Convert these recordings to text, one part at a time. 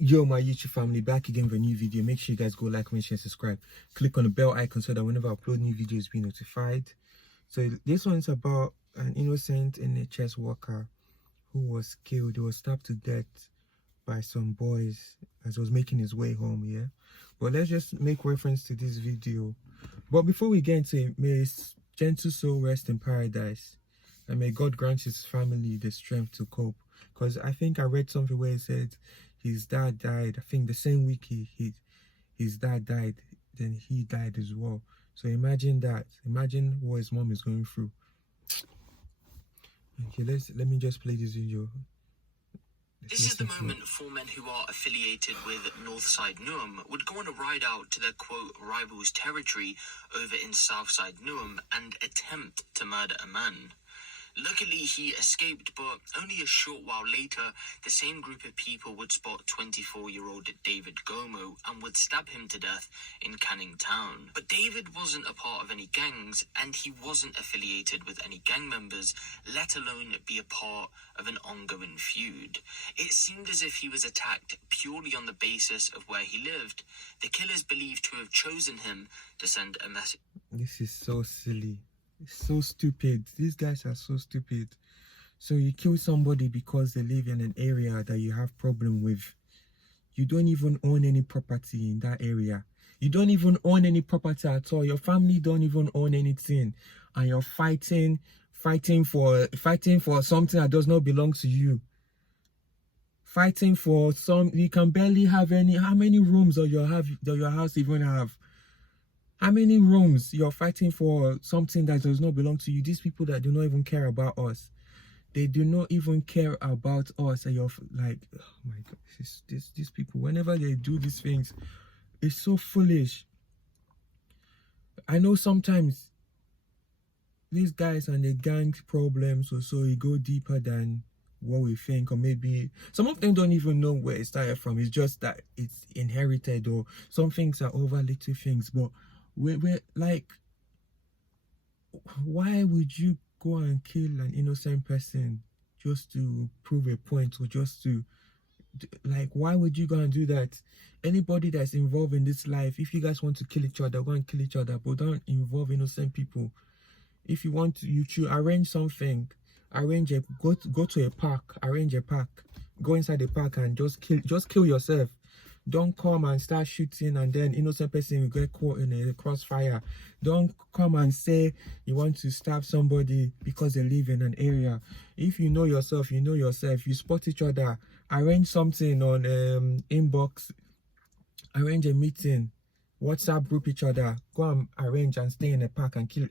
Yo, my YouTube family, back again with a new video. Make sure you guys go like, comment, share, subscribe. Click on the bell icon so that whenever I upload new videos, be notified. So this one's about an innocent NHS worker who was killed. He was stabbed to death by some boys as he was making his way home. Yeah, but let's just make reference to this video. But before we get into it, may his gentle soul rest in paradise, and may God grant his family the strength to cope. Because I think I read something where it said his dad died. I think the same week his dad died, then he died as well. So imagine that. Imagine what his mom is going through. Okay, let me just play this video. This is the moment four men who are affiliated with Northside Newham would go on a ride out to their quote rivals' territory over in Southside Newham and attempt to murder a man. Luckily, he escaped, but only a short while later, the same group of people would spot 24-year-old David Gomo and would stab him to death in Canning Town. But David wasn't a part of any gangs, and he wasn't affiliated with any gang members, let alone be a part of an ongoing feud. It seemed as if he was attacked purely on the basis of where he lived. The killers believed to have chosen him to send a message. This is so silly. It's so stupid. These guys are so stupid. So you kill somebody because they live in an area that you have problem with. You don't even own any property in that area. You don't even own any property at all. Your family don't even own anything, and you're fighting for something that does not belong to you. Fighting for some, you can barely have any. How many rooms does your house even have? How many rooms? You're fighting for something that does not belong to you. These people that do not even care about us, they do not even care about us. And you're like, oh my God, these people, whenever they do these things, it's so foolish. I know sometimes these guys and the gang problems or so, you go deeper than what we think, or maybe some of them don't even know where it started from. It's just that it's inherited, or some things are over little things. But we're like, why would you go and kill an innocent person just to prove a point, or just to, like, why would you go and do that? Anybody that's involved in this life, if you guys want to kill each other, go and kill each other, but don't involve innocent people. If you want to, you should arrange something. Go to a park, arrange a park, go inside the park and just kill yourself. Don't come and start shooting and then innocent person will get caught in a crossfire. Don't come and say you want to stab somebody because they live in an area. If you know yourself, you know yourself. You spot each other, arrange something on inbox, arrange a meeting, WhatsApp group each other, go and arrange and stay in a park and kill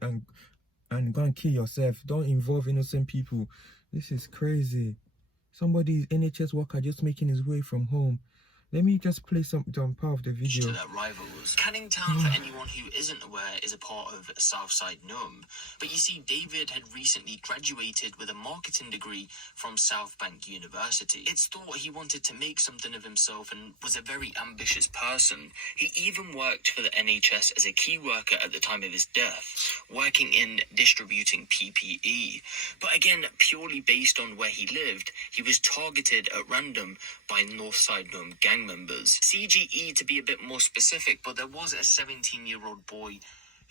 and go and kill yourself. Don't involve innocent people. This is crazy. Somebody, NHS worker, just making his way from home. Let me just play some part of the video. To their rivals. Canning Town, for anyone who isn't aware, is a part of Southside Newham. But you see, David had recently graduated with a marketing degree from South Bank University. It's thought he wanted to make something of himself and was a very ambitious person. He even worked for the NHS as a key worker at the time of his death, working in distributing PPE. But again, purely based on where he lived, he was targeted at random by Northside Newham gang members. CGE to be a bit more specific, but there was a 17-year-old boy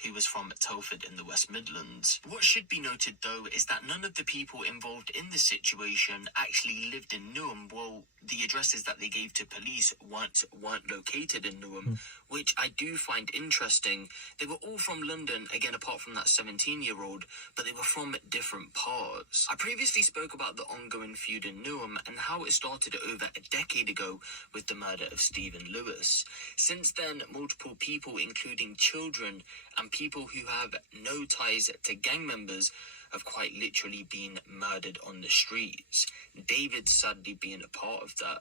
who was from Telford in the West Midlands. What should be noted, though, is that none of the people involved in the situation actually lived in Newham. Well, the addresses that they gave to police weren't located in Newham, which I do find interesting. They were all from London, again, apart from that 17-year-old, but they were from different parts. I previously spoke about the ongoing feud in Newham and how it started over a decade ago with the murder of Stephen Lewis. Since then, multiple people, including children and people who have no ties to gang members, have quite literally been murdered on the streets. David sadly being a part of that.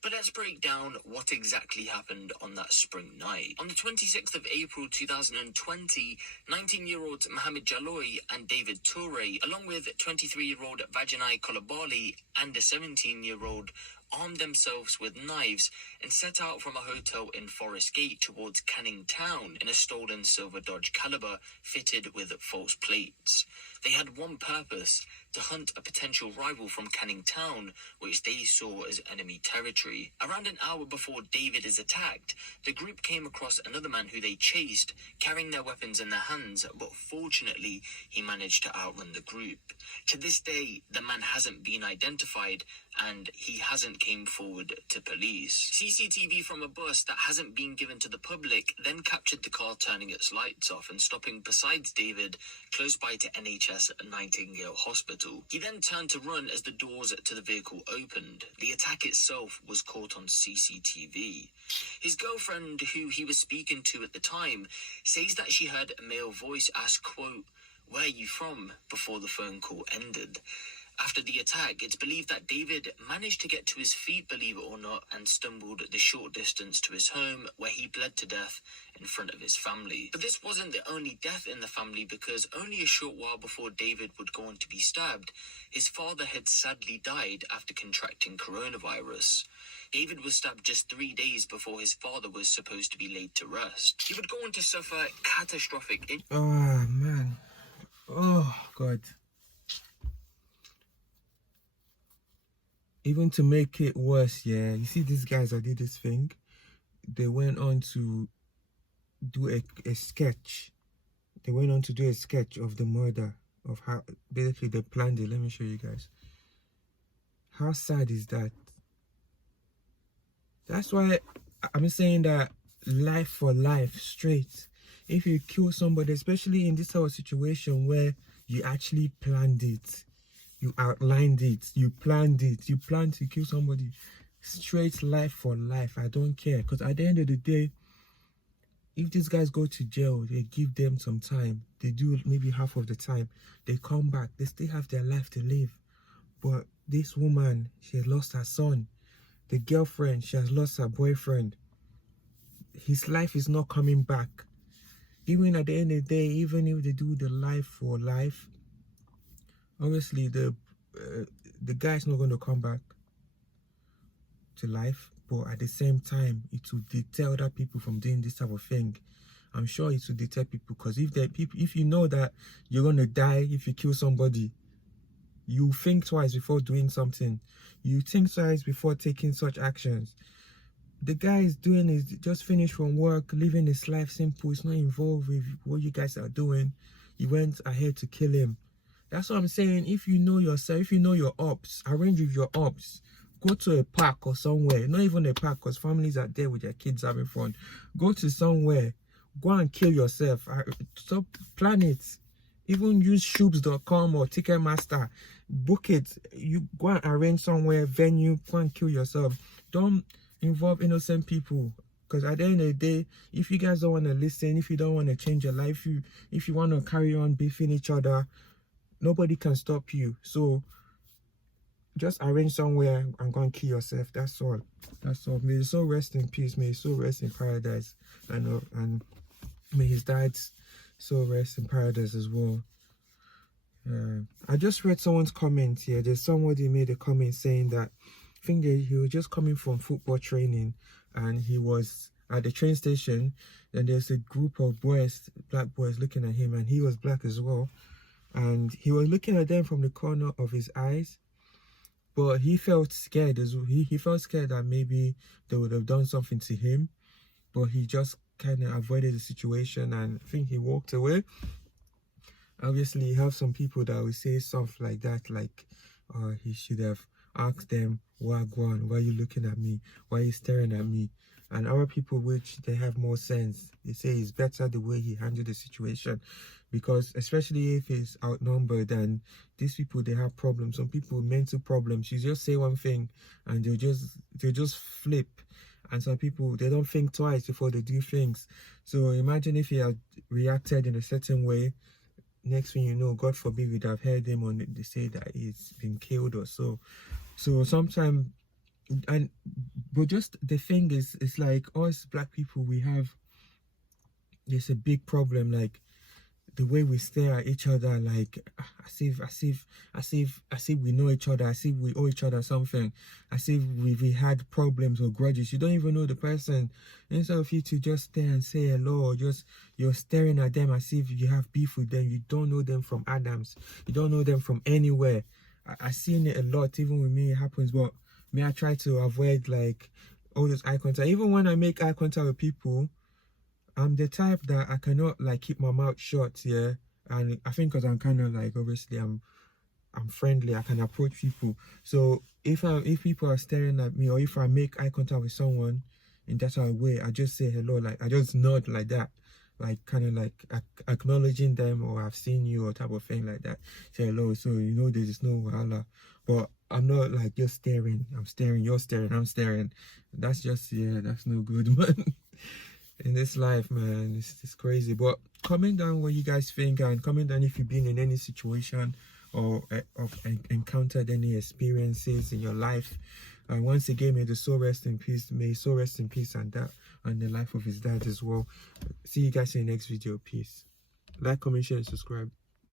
But let's break down what exactly happened on that spring night. On the 26th of April 2020, 19-year-olds Mohamed Jaloy and David Toure, along with 23-year-old Vajinai Kolobali and a 17-year-old, armed themselves with knives and set out from a hotel in Forest Gate towards Canning Town in a stolen silver Dodge Caliber fitted with false plates. They had one purpose: to hunt a potential rival from Canning Town, which they saw as enemy territory. Around an hour before David is attacked, the group came across another man who they chased, carrying their weapons in their hands, but fortunately, he managed to outrun the group. To this day, the man hasn't been identified, and he hasn't came forward to police. CCTV from a bus that hasn't been given to the public then captured the car turning its lights off and stopping beside David, close by to NHS Nightingale Hospital. He then turned to run as the doors to the vehicle opened. The attack itself was caught on CCTV. His girlfriend, who he was speaking to at the time, says that she heard a male voice ask, quote, "Where are you from?" before the phone call ended. After the attack, it's believed that David managed to get to his feet, believe it or not, and stumbled the short distance to his home, where he bled to death in front of his family. But this wasn't the only death in the family, because only a short while before David would go on to be stabbed, his father had sadly died after contracting coronavirus. David was stabbed just 3 days before his father was supposed to be laid to rest. He would go on to suffer catastrophic injuries. Oh, man. Oh, God. Even to make it worse, yeah, you see these guys that did this thing, they went on to do a sketch. They went on to do a sketch of the murder, of how basically they planned it. Let me show you guys. How sad is that? That's why I'm saying that life for life, straight. If you kill somebody, especially in this type of situation where you actually planned it, you outlined it, you planned it, you planned to kill somebody, straight life for life. I don't care, because at the end of the day, if these guys go to jail, they give them some time, they do maybe half of the time, they come back, they still have their life to live. But this woman, she has lost her son. The girlfriend, she has lost her boyfriend. His life is not coming back. Even at the end of the day, even if they do the life for life, obviously the guy's not going to come back to life, but at the same time, it will deter other people from doing this type of thing. I'm sure it will deter people, because if you know that you're going to die if you kill somebody, you think twice before doing something. You think twice before taking such actions. The guy is doing is just finished from work, living his life simple. It's not involved with what you guys are doing. You went ahead to kill him. That's what I'm saying. If you know yourself, if you know your ops, arrange with your ops. Go to a park or somewhere. Not even a park, because families are there with their kids having fun. Go to somewhere. Go and kill yourself. Stop, plan it. Even use shoops.com or Ticketmaster. Book it. You go and arrange somewhere, venue, go and kill yourself. Don't involve innocent people. Because at the end of the day, if you guys don't want to listen, if you don't want to change your life, if you want to carry on beefing each other, nobody can stop you. So just arrange somewhere and go and kill yourself. That's all. That's all. May his soul rest in peace. May his soul rest in paradise. And may his dad's soul rest in paradise as well. I just read someone's comment here. There's somebody made a comment saying that I think that he was just coming from football training, and he was at the train station, and there's a group of boys, black boys, looking at him, and he was black as well. And he was looking at them from the corner of his eyes, but he felt scared as well. He felt scared that maybe they would have done something to him, but he just kind of avoided the situation, and I think he walked away. Obviously, you have some people that will say stuff like that, like, he should have asked them, Wagwan, why are you looking at me? Why are you staring at me? And other people, which they have more sense, they say it's better the way he handled the situation, because especially if he's outnumbered and these people, they have problems. Some people with mental problems, you just say one thing and they'll just flip. And some people, they don't think twice before they do things. So imagine if he had reacted in a certain way, next thing you know, God forbid, we'd have heard him on they say that he's been killed or so. So sometimes, but just the thing is, it's like us black people, there's a big problem. Like, the way we stare at each other, like as if we know each other, as if we owe each other something, as if we had problems or grudges. You don't even know the person. Instead of you to just stare and say hello, or just you're staring at them as if you have beef with them. You don't know them from Adams. You don't know them from anywhere. I've seen it a lot. Even with me, it happens. But me, I try to avoid like all this eye contact. Even when I make eye contact with people, I'm the type that I cannot like keep my mouth shut, yeah. And I think because I'm kind of like, obviously I'm friendly, I can approach people. So if people are staring at me, or if I make eye contact with someone in that sort of way, I just say hello, like I just nod like that, like kind of like acknowledging them, or I've seen you, or type of thing like that. Say hello, so you know there's no wahala. But I'm not like just staring. I'm staring, you're staring, I'm staring. That's just, yeah, that's no good, man. In this life, man, it's crazy. But comment down what you guys think, and comment down if you've been in any situation or encountered any experiences in your life. And once again, may the soul rest in peace. May his soul rest in peace, and that and the life of his dad as well. See you guys in the next video. Peace. Like, comment, share, and subscribe.